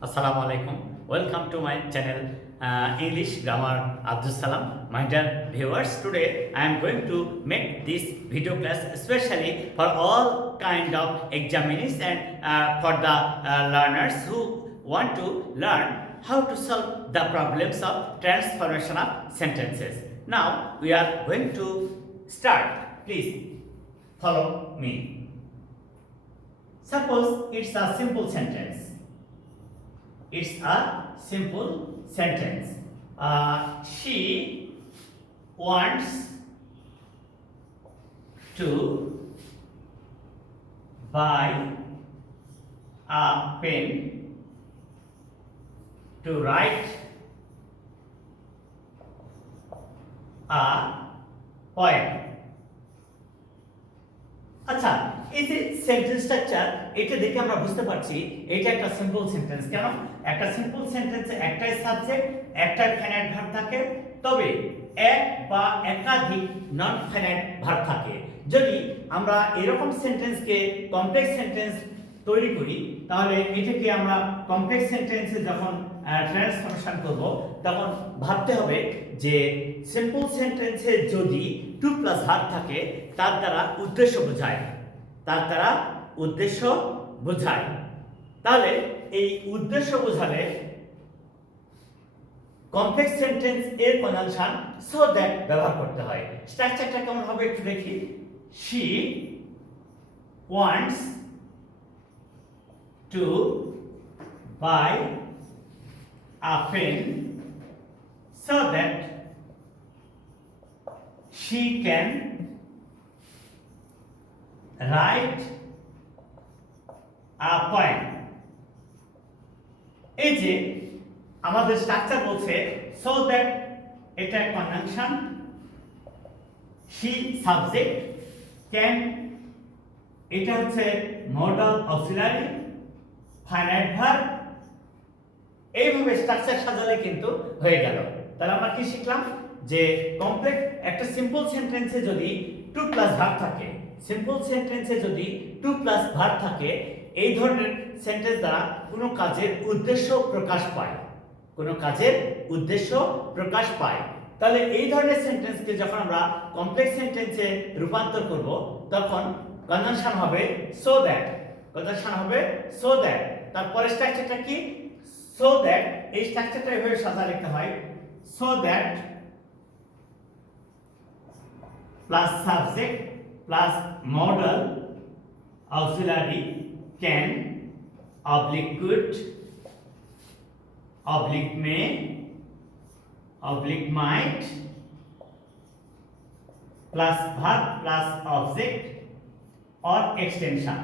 Assalamu alaikum. Welcome to my channel English Grammar Abdus Salam. My dear viewers, today I am going to make this video class especially for all kind of examinees and for the learners who want to learn how to solve the problems of transformation of sentences. Now we are going to start. Please follow me. Suppose it's a simple sentence. It's a simple sentence. She wants to buy a pen to write a poem. আচ্ছা, এই যে sentence structure এটা দেখে আমরা বুঝতে পারছি এটা একটা সিম্পল সেন্টেন্স। কেন? একটা সিম্পল সেন্টেন্সে একটাই সাবজেক্ট, একটাই ফাইনাইট ভার্ব থাকে, তবে এক বা একাধিক নন ফাইনাইট ভার্ব থাকে। যদি আমরা এরকম সেন্টেন্সকে কমপ্লেক্স সেন্টেন্স তৈরি করি তাহলে এটাকে আমরা কমপ্লেক্স সেন্টেন্সে যখন ট্রান্সফরমেশন করব তখন ভাবতে হবে যে সিম্পল সেন্টেন্সে যদি টু প্লাস ভার্ব থাকে তার দ্বারা উদ্দেশ্য বোঝায়, তাহলে এই উদ্দেশ্য বোঝালে কমপ্লেক্স সেন্টেন্স এর কনজাংশন সো দ্যাট ব্যবহার করতে হয়। স্ট্রাকচারটা কেমন হবে একটু দেখি। She wants to buy a pen so that she can write a poem. এই যে আমাদের স্ট্রাকচার বলছে so that এটা কনজাংশন, she সাবজেক্ট, can এটা হচ্ছে মডাল অক্সিলারি, ফাইনাইট ভার্ব। এইভাবে স্ট্রাকচার সাজালে কিন্তু হয়ে গেল। তাহলে আমরা কি শিখলাম যে কমপ্লেক্স একটা সিম্পল সেন্টেন্সে যদি টু প্লাস ভার্ব থাকে, এই ধরনের সেন্টেন্স দ্বারা কোনো কাজের উদ্দেশ্য প্রকাশ পায়। তাহলে এই ধরনের সেন্টেন্সকে যখন আমরা কমপ্লেক্স সেন্টেন্সে রূপান্তর করব তখন কনজাংশন হবে সো দ্যাট, তারপরে স্ট্রাকচারটা কি? so that এই স্ট্রাকচারটা এভাবে সাজা লিখতে হয় so that plus subject plus modal auxiliary can oblique could oblique may oblique might plus verb plus object or extension।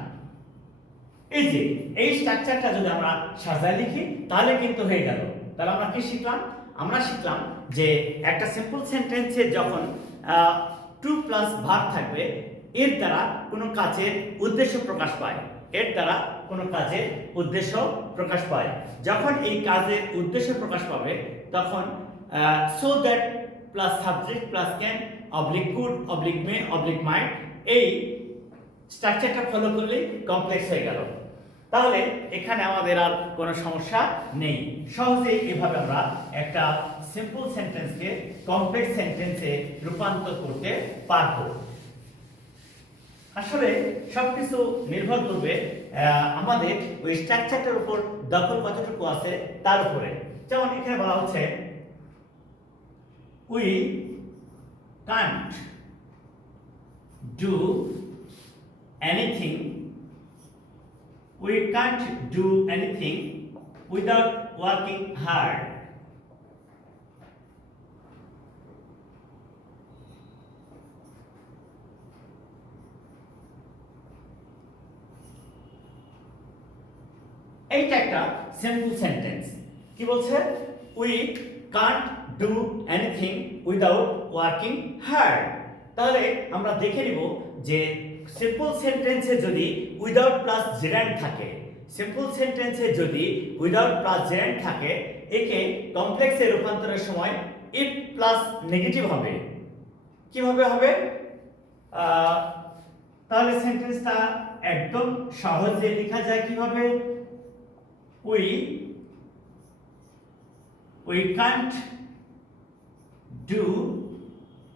এই যে এই স্ট্রাকচারটা যদি আমরা সাজায় লিখি তাহলে কিন্তু হয়ে গেল। তাহলে আমরা কি শিখলাম? আমরা শিখলাম যে একটা সিম্পল সেন্টেন্সে যখন টু প্লাস ভার্ব থাকবে এর দ্বারা কোনো কাজের উদ্দেশ্য প্রকাশ পায়। যখন এই কাজের উদ্দেশ্য প্রকাশ পাবে তখন so that plus subject plus can oblique could oblique may oblique might এই স্ট্রাকচারটা ফলো করলেই কমপ্লেক্স হয়ে গেল। তাহলে এখানে আমাদের আর কোনো সমস্যা নেই, সহজেই এভাবে আমরা একটা সিম্পল সেন্টেন্সকে কমপ্লেক্স সেন্টেন্সে রূপান্তর করতে পারবো। আসলে সবকিছু নির্ভর করবে আমাদের ওই স্ট্রাকচারটার উপর দখল কতটুকু আছে তার উপরে। যেমন এখানে বলা হচ্ছে we can't do anything without working hard। এইটা একটা সিম্পল সেন্টেন্স। কি বলছে? We can't do anything without working hard. তাহলে আমরা দেখে নিব যে সিম্পল সেন্টেন্সে যদি উইদাউট প্লাস জেরান্ড থাকে, একে কমপ্লেক্সে রূপান্তরের সময় ইট প্লাস নেগেটিভ হবে। কিভাবে হবে? তাহলে সেন্টেন্সটা একদম সহজে লেখা যায় কিভাবে? We we can't do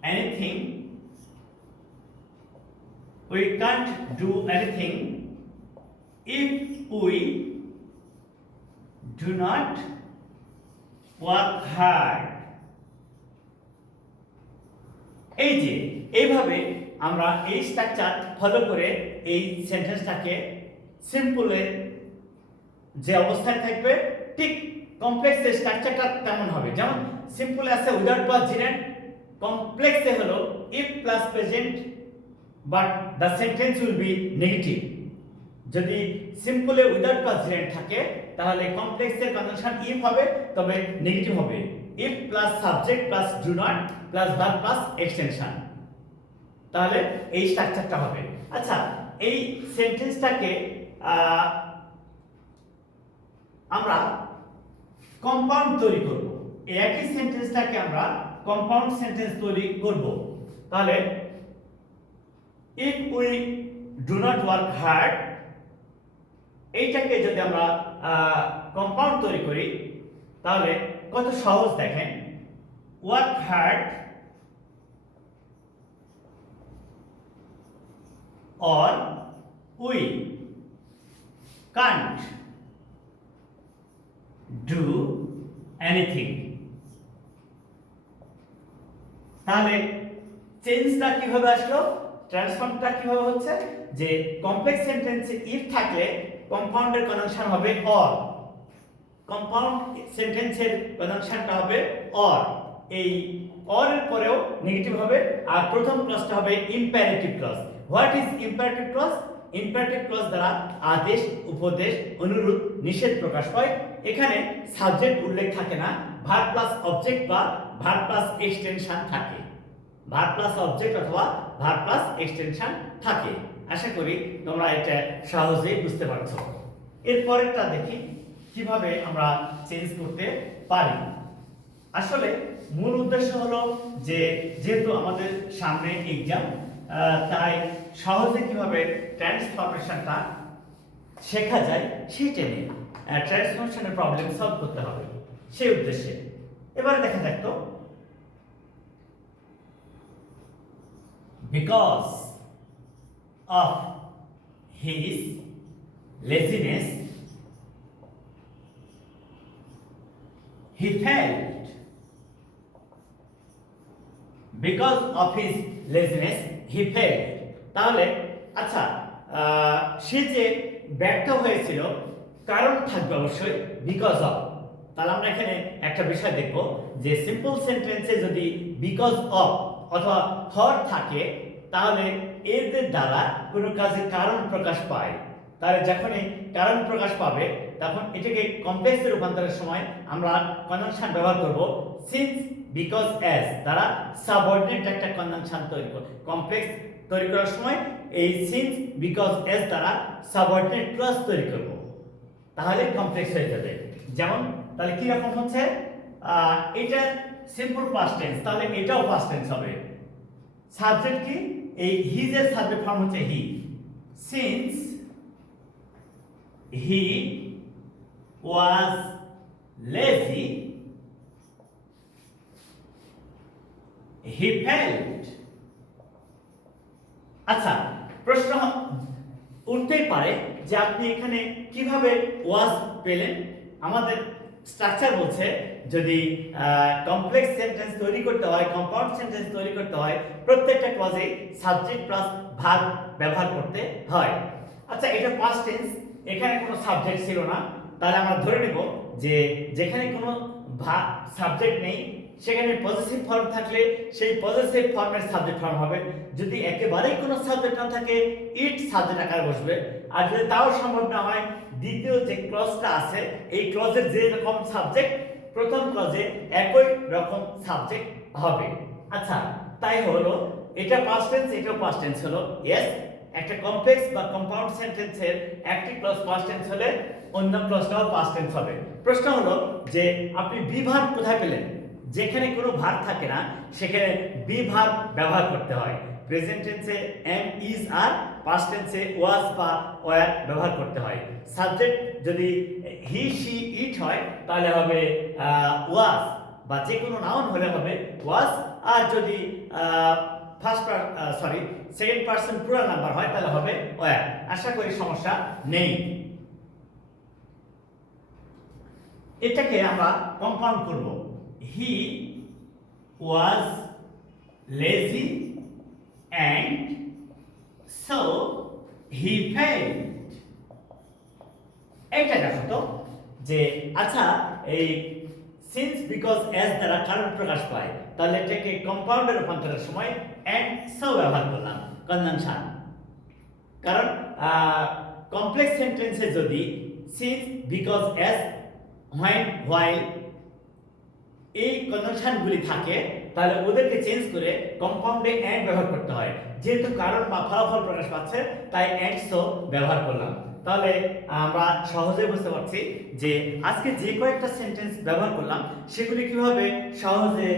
anything, we can't do anything if we do not work hard. এই যে এইভাবে আমরা এই স্ট্রাকচার ফলো করে এই সেন্টেন্সটাকে সিম্পলে যে অবস্থায় থাকবে ঠিক কমপ্লেক্সের স্ট্রাকচারটা তেমন হবে। যেমন সিম্পলে আছে উইদাউট প্লাস জেরেন্ট, কমপ্লেক্সে হলো if plus present but the sentence will be negative. যদি সিম্পলে উইদাউট প্লাস জেরেন্ট থাকে তাহলে কমপ্লেক্সের কনজাংশন ইফ হবে, তবে নেগেটিভ হবে। If plus subject plus do not plus verb plus extension, তাহলে এই স্ট্রাকচারটা হবে। আচ্ছা, এই সেন্টেন্সটাকে আমরা কম্পাউন্ড তৈরি করব। এই একই সেন্টেন্সটাকে আমরা কম্পাউন্ড সেন্টেন্স তৈরি করব। তাহলে if we do not work hard, এইটাকে যদি আমরা কম্পাউন্ড তৈরি করি তাহলে কত সহজ দেখেন। Work hard or we can't do anything। তাহলে চেঞ্জটা কিভাবে আসলো, ট্রান্সফর্মটা কিভাবে হচ্ছে যে কমপ্লেক্স সেন্টেন্সে ইফ থাকলে কম্পাউন্ডের কনজাংশন হবে অর, কম্পাউন্ড সেন্টেন্সের কনজাংশনটা হবে অর। এই অর এর পরেও নেগেটিভ হবে, আর প্রথম ক্লজটা হবে imperative clause. What is imperative clause? Imperative clause দ্বারা আদেশ, উপদেশ, অনুরোধ, নিষেধ প্রকাশ পায়। এখানে সাবজেক্ট উল্লেখ থাকে না, ভার্ব প্লাস অবজেক্ট বা ভার্ব প্লাস এক্সটেনশন থাকে। ভার্ব প্লাস অবজেক্ট অথবা ভার্ব প্লাস এক্সটেনশন থাকে। আশা করি তোমরা এটা সহজেই বুঝতে পারছো। এরপরেরটা দেখি কিভাবে আমরা চেঞ্জ করতে পারি। আসলে মূল উদ্দেশ্য হলো যে যেহেতু আমাদের সামনে এক্সাম, তাই সহজে কিভাবে ট্রান্সফরমেশনটা শেখা যায় সেইটা নিয়ে ট্রান্সফরমেশনের প্রবলেম সলভ করতে হবে, সেই উদ্দেশ্যে। এবারে দেখা যাক তো, because of his laziness he felt, because of his laziness he failed। তাহলে আচ্ছা, সে যে ব্যর্থ হয়েছিল কারণ থাকবে অবশ্যই বিকজ অফ। তাহলে আমরা এখানে একটা বিষয় দেখব যে সিম্পল সেন্টেন্সে যদি বিকজ অফ অথবা ফর থাকে তাহলে এদের দ্বারা কোনো কাজের কারণ প্রকাশ পায়। তাহলে যখনই কারণ প্রকাশ পাবে তখন এটাকে কমপ্লেক্সে রূপান্তরের সময় আমরা কনজাংশন ব্যবহার করব সিন্স, বিকজ, অ্যাজ দ্বারা সাবঅর্ডিনেট একটা কনজাংশন তৈরি করব। কমপ্লেক্স তৈরি করার সময় এই সিন্স, বিকজ, অ্যাজ দ্বারা সাবঅর্ডিনেট ক্লজ তৈরি করব, তাহলে কমপ্লেক্স হয়ে যাবে। যেমন তাহলে কি রকম হচ্ছে, এটা সিম্পল পাস্ট টেন্স, তাহলে এটাও পাস্ট টেন্স হবে। সাবজেক্ট কি, এই হিজ এর সাবজেক্ট ফর্ম হচ্ছে he. Since he was lazy he failed। আচ্ছা, প্রশ্ন উঠতেই পারে যে আপনি এখানে কিভাবে was পেলেন। আমাদের স্ট্রাকচার বলছে যদি কমপ্লেক্স সেন্টেন্স তৈরি করতে হয়, কম্পাউন্ড সেন্টেন্স তৈরি করতে হয়, প্রত্যেকটা ক্লজে সাবজেক্ট প্লাস ভার্ব ব্যবহার করতে হয়। আচ্ছা, এটা পাস্ট টেন্স, এখানে কোনো সাবজেক্ট ছিল না, তাহলে আমরা ধরে নেব যে যেখানে কোনো সাবজেক্ট নেই সেখানে পজিটিভ ফর্ম থাকলে সেই পজিটিভ ফর্মের সাবজেক্ট ফর্ম হবে। যদি একেবারেই কোনো সাবজেক্ট না থাকে ইট সাবজেক্ট আকারে বসবে। আর যদি তাও সম্ভব না হয় দ্বিতীয় যে ক্লজটা আছে এই ক্লজের যে রকম সাবজেক্ট প্রথম ক্লজে একই রকম সাবজেক্ট হবে। আচ্ছা, তাই হলো এটা পাস্ট টেন্স, এটাও পাস্ট টেন্স হলো। ইয়েস, একটা কমপ্লেক্স বা কম্পাউন্ড সেন্টেন্সের একটি ক্লজ পাস্ট টেন্স হলে অন্য ক্লজটাও পাস্ট টেন্স হবে। প্রশ্ন হলো যে আপনি বি ভার্ব কোথায় পেলেন? যেখানে কোনো ভার্ব থাকে না সেখানে বি ভার্ব ব্যবহার করতে হয়। প্রেজেন্ট টেন্সে এম ইজ আর, পাস্ট টেন্সে ওয়াজ বা ওয়ার ব্যবহার করতে হয়। সাবজেক্ট যদি হি সি ইট হয় তাহলে হবে ওয়াজ, বা যে কোনো নাউন হলে হবে ওয়াজ। আর যদি সেকেন্ড পারসন প্লুরাল নাম্বার হয় তাহলে হবে ওয়ার। আশা করি সমস্যা নেই। এটাকে আমরা কম্পাউন্ড করব। হি ওয়াজ lazy and so he failed. এইটা দেখো তো যে আচ্ছা, এই সিন্স বিকজ এস দ্বারা কারণ প্রকাশ পায়, তাহলে এটাকে কম্পাউন্ডে রূপান্তরের সময় and so ব্যবহার করলাম, কনজাংশন। কারণ কমপ্লেক্স সেন্টেন্সে যদি since because S when while এই কনজাংশনগুলি থাকে তাহলে ওদেরকে চেঞ্জ করে কম্পাউন্ডে এন্ড ব্যবহার করতে হয়। যেহেতু কারণ বা ফলাফল প্রকাশ পাচ্ছে তাই এন্ড সো ব্যবহার করলাম। তাহলে আমরা সহজে বুঝতে পারছি যে আজকে যে কয়েকটা সেন্টেন্স ব্যবহার করলাম সেগুলি কিভাবে সহজে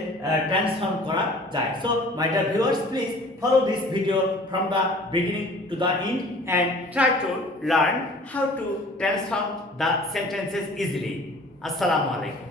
ট্রান্সফর্ম করা যায়। So my dear viewers, please follow this video from the beginning to the end and try to learn how to transform the sentences easily. Assalamu alaikum.